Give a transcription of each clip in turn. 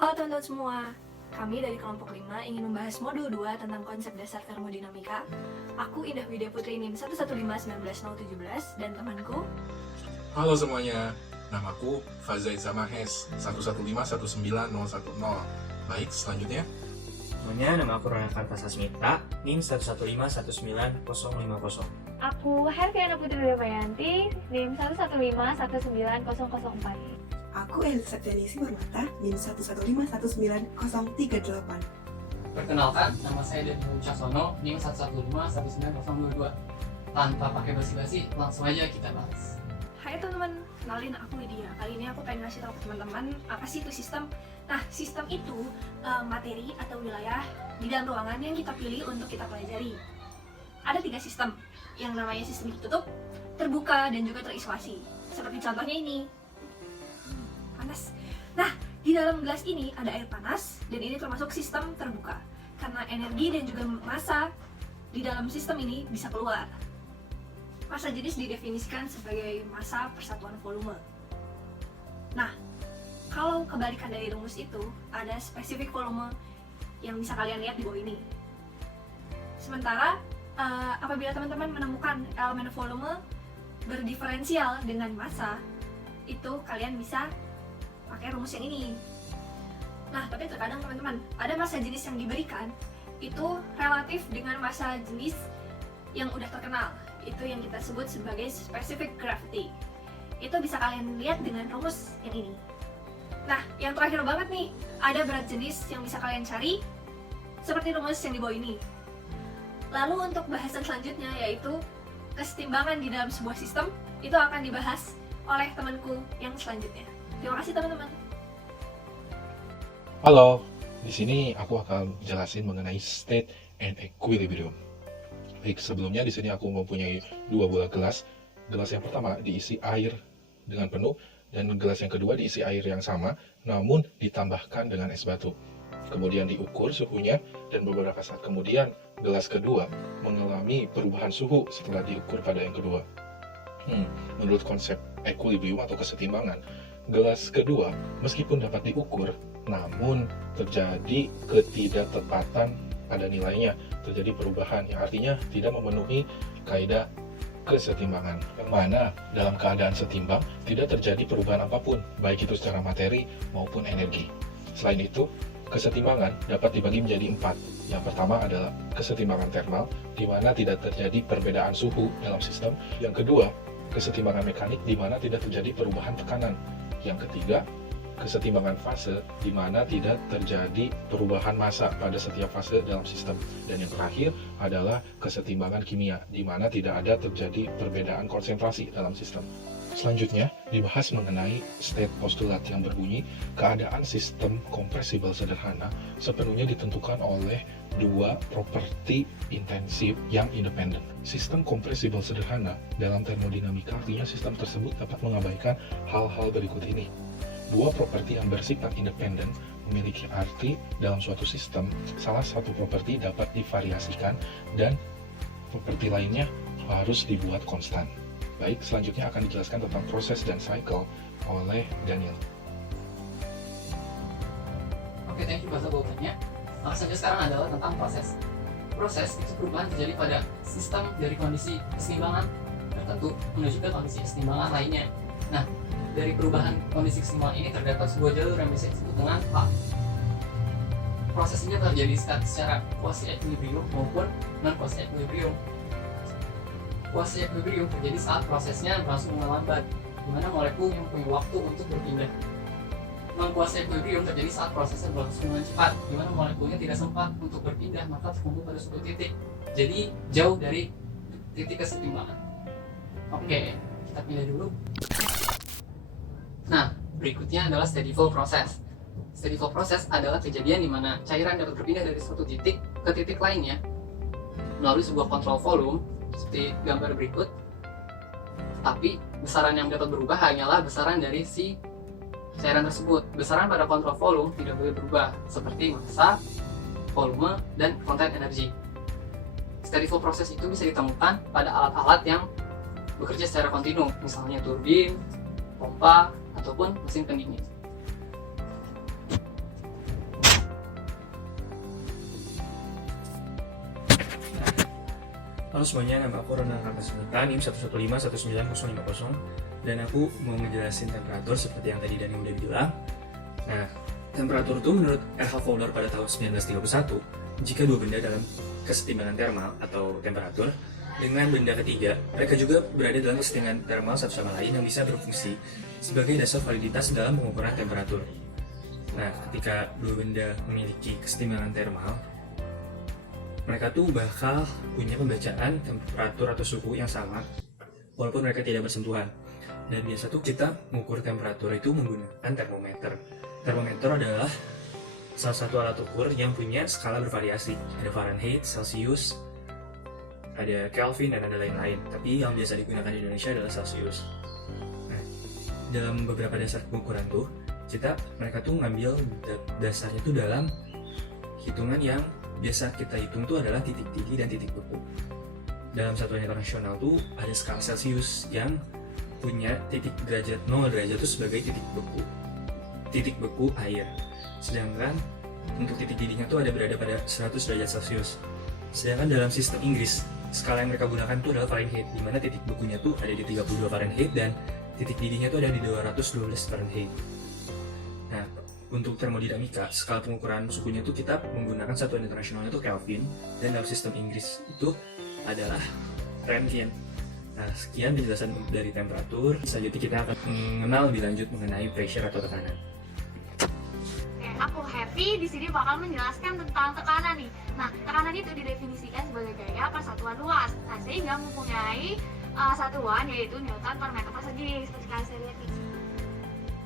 Halo teman-teman semua, kami dari kelompok 5 ingin membahas modul 2 tentang konsep dasar termodinamika. Aku Indah Widya Putri NIM 115-19017 dan temanku. Halo semuanya, namaku Fazaid Zamahes 115-19010. Baik, selanjutnya. Semuanya, nama aku Rana Kartasasmita, NIM 115-19050. Aku Herfiana Putri Devayanti, NIM 115-19004. Aku Elisa Denisi Permata, NIM 115-19038. Perkenalkan, nama saya Devi Wicaksono, NIM 115-19022. Tanpa pakai basi-basi, langsung aja kita bahas. Hai teman-teman, kenalin aku Widya. Kali ini aku pengen ngasih tahu ke teman-teman apa sih itu sistem. Nah, sistem itu materi atau wilayah di dalam ruangan yang kita pilih untuk kita pelajari. Ada 3 sistem, yang namanya sistem tertutup, terbuka, dan juga terisolasi. Seperti contohnya ini. Panas. Nah, di dalam gelas ini ada air panas dan ini termasuk sistem terbuka karena energi dan juga massa di dalam sistem ini bisa keluar. Massa jenis didefinisikan sebagai massa persatuan volume. Nah, kalau kebalikan dari rumus itu ada spesifik volume yang bisa kalian lihat di bawah ini. Sementara apabila teman-teman menemukan elemen volume berdiferensial dengan massa, itu kalian bisa pakai rumus yang ini. Nah, tapi terkadang teman-teman, ada massa jenis yang diberikan itu relatif dengan massa jenis yang udah terkenal. Itu yang kita sebut sebagai specific gravity. Itu bisa kalian lihat dengan rumus yang ini. Nah, yang terakhir banget nih, ada berat jenis yang bisa kalian cari seperti rumus yang di bawah ini. Lalu untuk bahasan selanjutnya yaitu kesetimbangan di dalam sebuah sistem, itu akan dibahas oleh temanku yang selanjutnya. Terima kasih teman-teman. Halo, di sini aku akan jelasin mengenai state and equilibrium. Baik, sebelumnya di sini aku mempunyai 2 bola gelas. Gelas yang pertama diisi air dengan penuh dan gelas yang kedua diisi air yang sama, namun ditambahkan dengan es batu. Kemudian diukur suhunya dan beberapa saat kemudian gelas kedua mengalami perubahan suhu setelah diukur pada yang kedua. Menurut konsep equilibrium atau kesetimbangan, gelas kedua meskipun dapat diukur, namun terjadi ketidaktepatan pada nilainya, terjadi perubahan yang artinya tidak memenuhi kaidah kesetimbangan, yang mana dalam keadaan setimbang tidak terjadi perubahan apapun, baik itu secara materi maupun energi. Selain itu, kesetimbangan dapat dibagi menjadi 4. Yang pertama adalah kesetimbangan thermal, di mana tidak terjadi perbedaan suhu dalam sistem. Yang kedua, kesetimbangan mekanik, di mana tidak terjadi perubahan tekanan. Yang ketiga, kesetimbangan fase, di mana tidak terjadi perubahan massa pada setiap fase dalam sistem. Dan yang terakhir adalah kesetimbangan kimia, di mana tidak ada terjadi perbedaan konsentrasi dalam sistem. Selanjutnya, dibahas mengenai state postulat yang berbunyi, keadaan sistem kompresibel sederhana sepenuhnya ditentukan oleh 2 properti intensif yang independen. Sistem kompresibel sederhana dalam termodinamika artinya sistem tersebut dapat mengabaikan hal-hal berikut ini. 2 properti yang bersifat independen memiliki arti dalam suatu sistem. Salah satu properti dapat divariasikan dan properti lainnya harus dibuat konstan. Baik, selanjutnya akan dijelaskan tentang proses dan cycle oleh Daniel. Oke, thank you bahasa bawahnya. Maksudnya sekarang adalah tentang proses. Proses itu perubahan terjadi pada sistem dari kondisi keseimbangan tertentu menuju ke kondisi keseimbangan lainnya. Nah, dari perubahan kondisi keseimbangan ini terdapat sebuah jalur yang bisa disebut dengan H. Proses ini terjadi secara quasi-equilibrium maupun non-quasi-equilibrium. Quasi-equilibrium terjadi saat prosesnya berlangsung dengan lambat, di mana molekul yang punya waktu untuk berpindah. Non-quasi-equilibrium terjadi saat prosesnya berlangsung dengan cepat, di mana molekulnya tidak sempat untuk berpindah, maka terkumpul pada suatu titik. Jadi jauh dari titik kesetimbangan. Oke, kita pindah dulu. Nah, berikutnya adalah steady flow process. Steady flow process adalah kejadian di mana cairan dapat berpindah dari suatu titik ke titik lainnya melalui sebuah kontrol volume seperti gambar berikut. Tapi besaran yang dapat berubah hanyalah besaran dari si cairan tersebut. Besaran pada kontrol volume tidak boleh berubah, seperti massa, volume, dan konten energi. Steady flow process itu bisa ditemukan pada alat-alat yang bekerja secara kontinu, misalnya turbin, pompa, ataupun mesin pendingin. Halo semuanya, nama aku Ronald Kartasmita, NIM 115195050, dan aku mau ngejelasin temperatur seperti yang tadi Dani udah bilang. Nah, temperatur itu menurut R.H. Fowler pada tahun 1931, jika dua benda dalam kesetimbangan termal atau temperatur dengan benda ketiga, mereka juga berada dalam kesetimbangan termal satu sama lain yang bisa berfungsi sebagai dasar validitas dalam pengukuran temperatur. Nah, ketika dua benda memiliki kesetimbangan termal, mereka tuh bakal punya pembacaan temperatur atau suhu yang sama walaupun mereka tidak bersentuhan. Dan biasa tuh kita mengukur temperatur itu menggunakan termometer. Termometer adalah salah satu alat ukur yang punya skala bervariasi. Ada Fahrenheit, Celsius, ada Kelvin, dan ada lain-lain. Tapi yang biasa digunakan di Indonesia adalah Celsius. Nah, dalam beberapa dasar pengukuran tuh, mereka tuh ngambil dasarnya tuh dalam hitungan yang biasa kita hitung tuh adalah titik tinggi dan titik beku. Dalam satuan internasional tuh ada skala Celsius yang punya titik derajat 0 derajat itu sebagai titik beku air. Sedangkan untuk titik didihnya tuh ada berada pada 100 derajat Celsius. Sedangkan dalam sistem Inggris, skala yang mereka gunakan tuh adalah Fahrenheit, di mana titik bekunya tuh ada di 32 Fahrenheit dan titik didihnya tuh ada di 212 Fahrenheit. Nah, untuk termodinamika, skala pengukuran suhunya itu kita menggunakan satuan internasionalnya itu Kelvin, dan dalam sistem Inggris itu adalah Rentgen. Nah, sekian penjelasan dari temperatur. Selanjutnya kita akan mengenal lebih lanjut mengenai pressure atau tekanan. Oke, aku Happy di sini bakal menjelaskan tentang tekanan nih. Nah, tekanan itu didefinisikan sebagai gaya persatuan luas. Nah, sehingga mempunyai satuan yaitu Newton per meter persegi seperti kalian saya lihat di sini.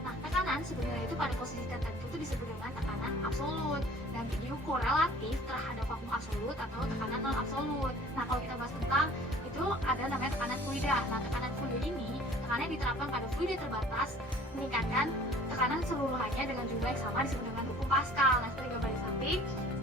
Nah, tekanan sebenarnya itu pada posisi tertentu itu disebut dengan tekanan absolut dan diukur relatif terhadap vakum absolut atau tekanan non absolut. Nah, kalau kita bahas tentang itu ada namanya tekanan fluida. Nah, tekanan fluida ini tekanannya diterapkan pada fluida terbatas meningkatkan tekanan seluruhannya dengan jumlah yang sama disebut dengan hukum Pascal. Nah, seperti gambar di samping,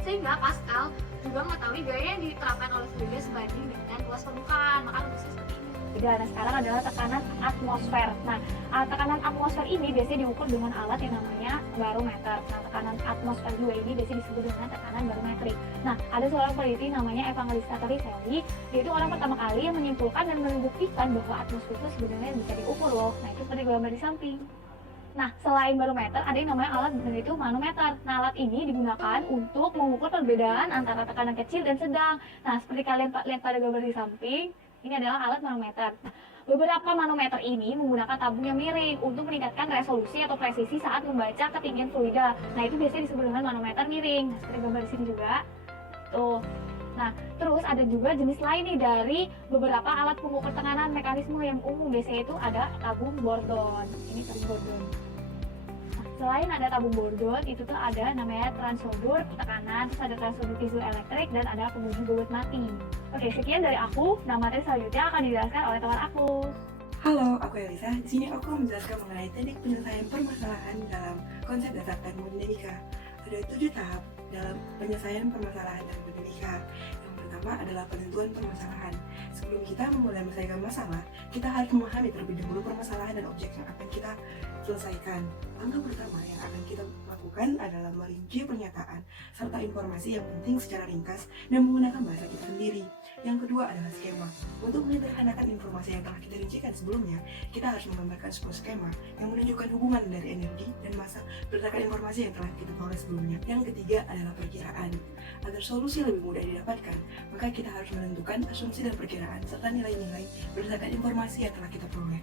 sehingga Pascal juga mengetahui gaya yang diterapkan oleh fluida sebanding dengan luas permukaan. Maka rumusnya seperti ini. Nah, sekarang adalah tekanan atmosfer. Nah, tekanan atmosfer ini biasanya diukur dengan alat yang namanya barometer. Nah, tekanan atmosfer juga ini biasanya disebut dengan tekanan barometrik. Nah, ada seorang peneliti namanya Evangelista Torricelli, yaitu orang pertama kali yang menyimpulkan dan membuktikan bahwa atmosfer itu sebenarnya bisa diukur loh. Nah, itu seperti gambar di samping. Nah, selain barometer, ada yang namanya alat yaitu manometer. Nah, alat ini digunakan untuk mengukur perbedaan antara tekanan kecil dan sedang. Nah, seperti kalian lihat pada gambar di samping, ini adalah alat manometer. Nah, beberapa manometer ini menggunakan tabung yang miring untuk meningkatkan resolusi atau presisi saat membaca ketinggian fluida. Nah, itu biasanya disebut dengan manometer miring. Nah, seperti gambar di sini juga. Tuh. Nah, terus ada juga jenis lain nih dari beberapa alat pengukur tekanan mekanisme yang umum. Biasanya itu ada tabung Bourdon. Ini tabung Bourdon. Nah, selain ada tabung Bourdon, itu tuh ada namanya transodor tekanan, terus ada transodor piezoelektrik, dan ada penguji bobot mati. Oke, sekian dari aku. Nah, materi selanjutnya akan dijelaskan oleh teman aku. Halo, aku Elisa. Di sini aku menjelaskan mengenai teknik penyelesaian permasalahan dalam konsep dasar termodinamika. Ada 7 tahap dalam penyelesaian permasalahan termodinamika. Yang pertama adalah penentuan permasalahan. Sebelum kita memulai menyelesaikan masalah, kita harus memahami terlebih dahulu permasalahan dan objek yang akan kita selesaikan. Langkah pertama yang akan kita lakukan adalah merinci pernyataan serta informasi yang penting secara ringkas dan menggunakan bahasa kita sendiri. Yang kedua adalah skema. Untuk menyederhanakan informasi yang telah kita rincikan sebelumnya, kita harus menggambarkan sebuah skema yang menunjukkan hubungan dari energi dan massa berdasarkan informasi yang telah kita peroleh sebelumnya. Yang ketiga adalah perkiraan. Agar solusi lebih mudah didapatkan, maka kita harus menentukan asumsi dan perkiraan serta nilai-nilai berdasarkan informasi yang telah kita peroleh.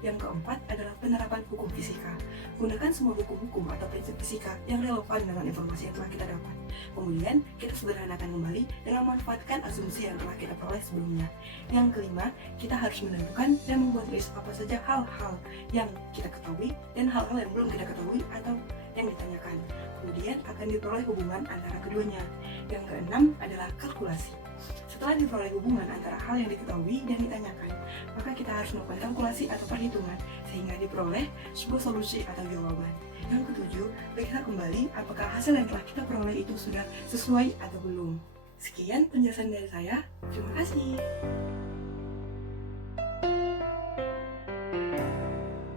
Yang keempat adalah penerapan hukum fisika. Gunakan semua hukum-hukum atau prinsip fisika yang relevan dengan informasi yang telah kita dapat. Kemudian, kita sederhanakan kembali dengan memanfaatkan asumsi yang telah kita peroleh sebelumnya. Yang kelima, kita harus menentukan dan membuat list apa saja hal-hal yang kita ketahui dan hal-hal yang belum kita ketahui atau yang ditanyakan. Kemudian akan diperoleh hubungan antara keduanya. Yang keenam adalah kalkulasi. Setelah diperoleh hubungan antara hal yang diketahui dan ditanyakan, maka kita harus melakukan kalkulasi atau perhitungan sehingga diperoleh sebuah solusi atau jawaban. Yang ketujuh, periksa kembali apakah hasil yang telah kita peroleh itu sudah sesuai atau belum. Sekian penjelasan dari saya. Terima kasih.